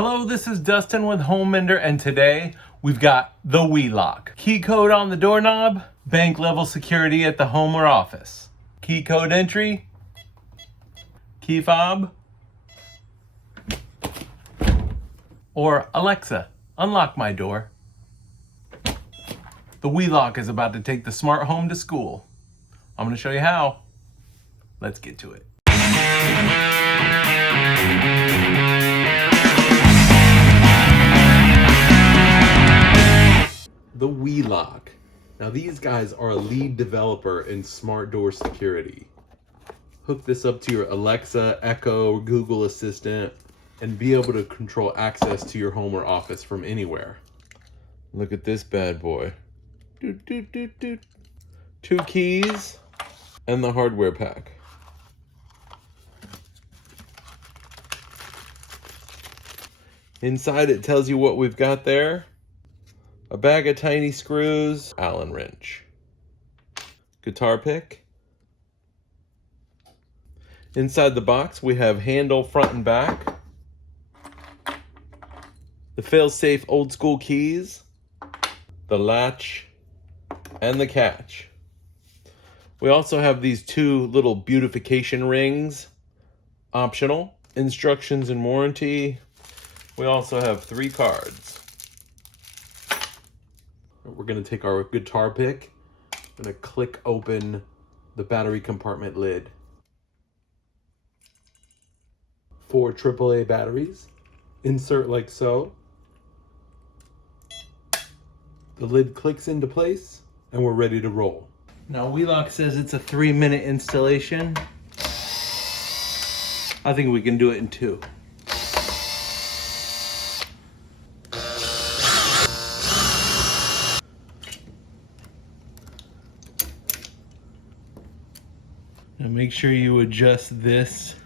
Hello, this is Dustin with Home Mender, and today we've got the Wii Lock. Key code on the doorknob, bank level security at the home or office. Key code entry, key fob, or Alexa, unlock my door. The Wii Lock is about to take the smart home to school. I'm going to show you how. Let's get to it. The Wii Lock. Now these guys are a lead developer in smart door security. Hook this up to your Alexa, Echo, Google Assistant, and be able to control access to your home or office from anywhere. Look at this bad boy. Doot, doot, doot, doot. 2 keys and the hardware pack. Inside it tells you what we've got there. A bag of tiny screws, Allen wrench, guitar pick. Inside the box we have handle front and back, the fail-safe old school keys, the latch, and the catch. We also have these 2 little beautification rings, optional, instructions and warranty. We also have 3 cards. We're going to take our guitar pick. I'm going to click open the battery compartment lid. 4 AAA batteries. Insert like so. The lid clicks into place and we're ready to roll. Now Wii Lock says it's a 3-minute installation. I think we can do it in 2. Now make sure you adjust this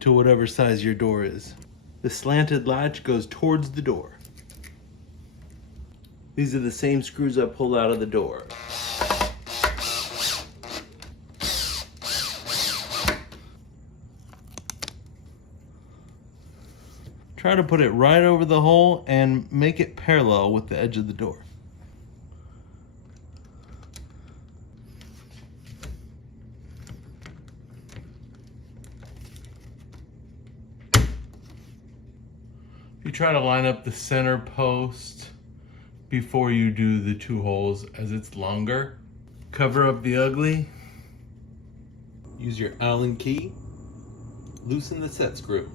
to whatever size your door is. The slanted latch goes towards the door. These are the same screws I pulled out of the door. Try to put it right over the hole and make it parallel with the edge of the door. You try to line up the center post before you do the 2 holes as it's longer. Cover up the ugly. Use your Allen key. Loosen the set screw.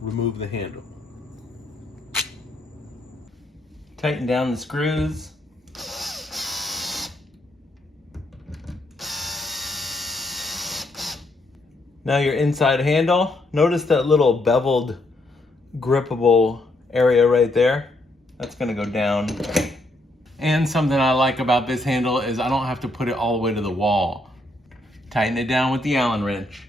Remove the handle. Tighten down the screws. Now your inside handle. Notice that little beveled grippable area right there. That's gonna go down. And something I like about this handle is I don't have to put it all the way to the wall. Tighten it down with the Allen wrench.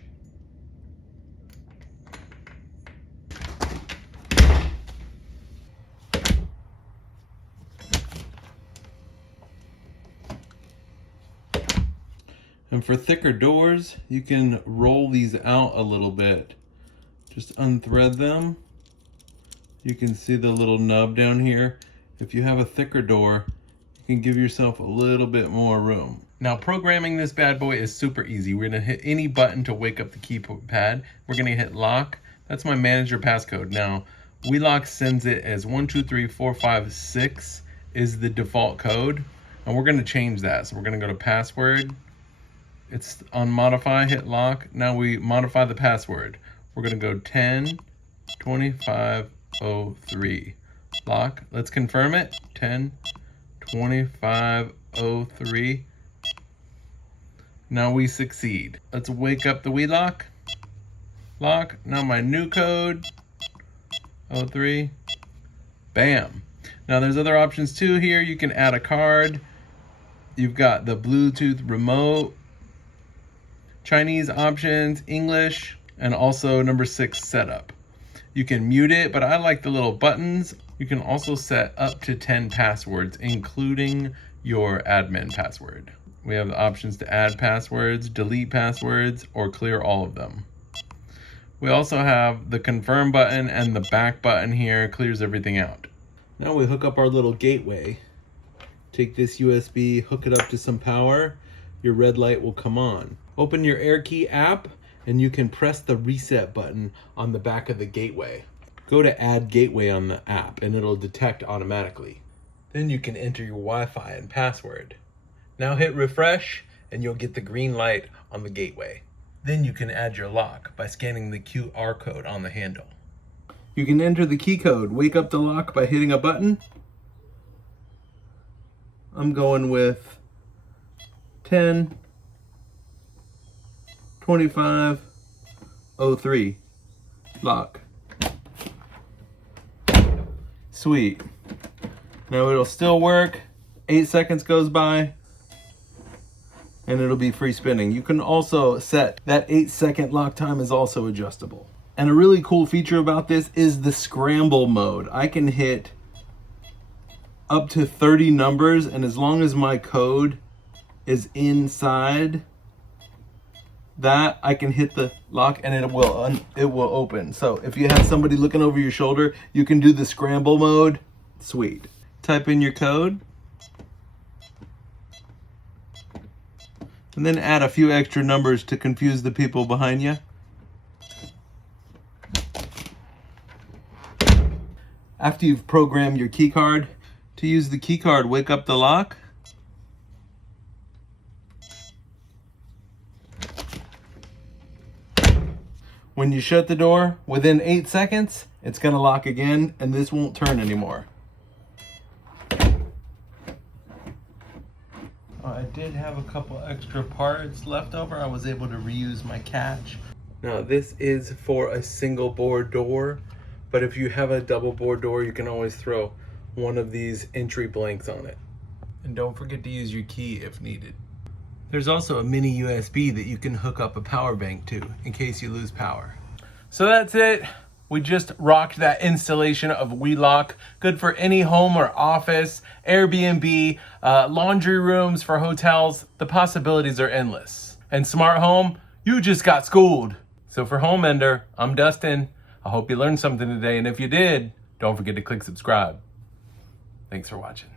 And for thicker doors, you can roll these out a little bit. Just unthread them. You can see the little nub down here. If you have a thicker door, you can give yourself a little bit more room. Now programming this bad boy is super easy. We're gonna hit any button to wake up the keypad. We're gonna hit lock. That's my manager passcode. Now, Wii Lock sends it as 1, 2, 3, 4, 5, 6 is the default code. And we're gonna change that. So we're gonna go to password. It's on modify, hit lock. Now we modify the password. We're gonna go 10, 25, 03. Lock. Let's confirm it. 10, 25, 03. Now we succeed. Let's wake up the Wii Lock. Lock. Now my new code. 03. Bam. Now there's other options too here. You can add a card. You've got the Bluetooth remote, Chinese options, English, and also number 6 setup. You can mute it, but I like the little buttons. You can also set up to 10 passwords, including your admin password. We have the options to add passwords, delete passwords, or clear all of them. We also have the confirm button, and the back button here clears everything out. Now we hook up our little gateway. Take this USB, hook it up to some power. Your red light will come on. Open your AirKey app and you can press the reset button on the back of the gateway. Go to add gateway on the app and it'll detect automatically. Then you can enter your Wi-Fi and password. Now hit refresh and you'll get the green light on the gateway. Then you can add your lock by scanning the QR code on the handle. You can enter the key code, wake up the lock by hitting a button. I'm going with 10 25 03 lock. Sweet. Now it'll still work. 8 seconds goes by and it'll be free spinning. You can also set that 8-second lock time is also adjustable. And a really cool feature about this is the scramble mode. I can hit up to 30 numbers, and as long as my code is inside that, I can hit the lock and it will open. So if you have somebody looking over your shoulder, you can do the scramble mode. Sweet. Type in your code and then add a few extra numbers to confuse the people behind you. After you've programmed your key card, to use the key card, wake up the lock. When you shut the door, within 8 seconds, it's gonna lock again and this won't turn anymore. I did have a couple extra parts left over. I was able to reuse my catch. Now this is for a single bore door, but if you have a double bore door, you can always throw one of these entry blanks on it. And don't forget to use your key if needed. There's also a mini USB that you can hook up a power bank to in case you lose power. So that's it. We just rocked that installation of WeLock. Good for any home or office, Airbnb, laundry rooms for hotels. The possibilities are endless. And smart home, you just got schooled. So for Home Mender, I'm Dustin. I hope you learned something today. And if you did, don't forget to click subscribe. Thanks for watching.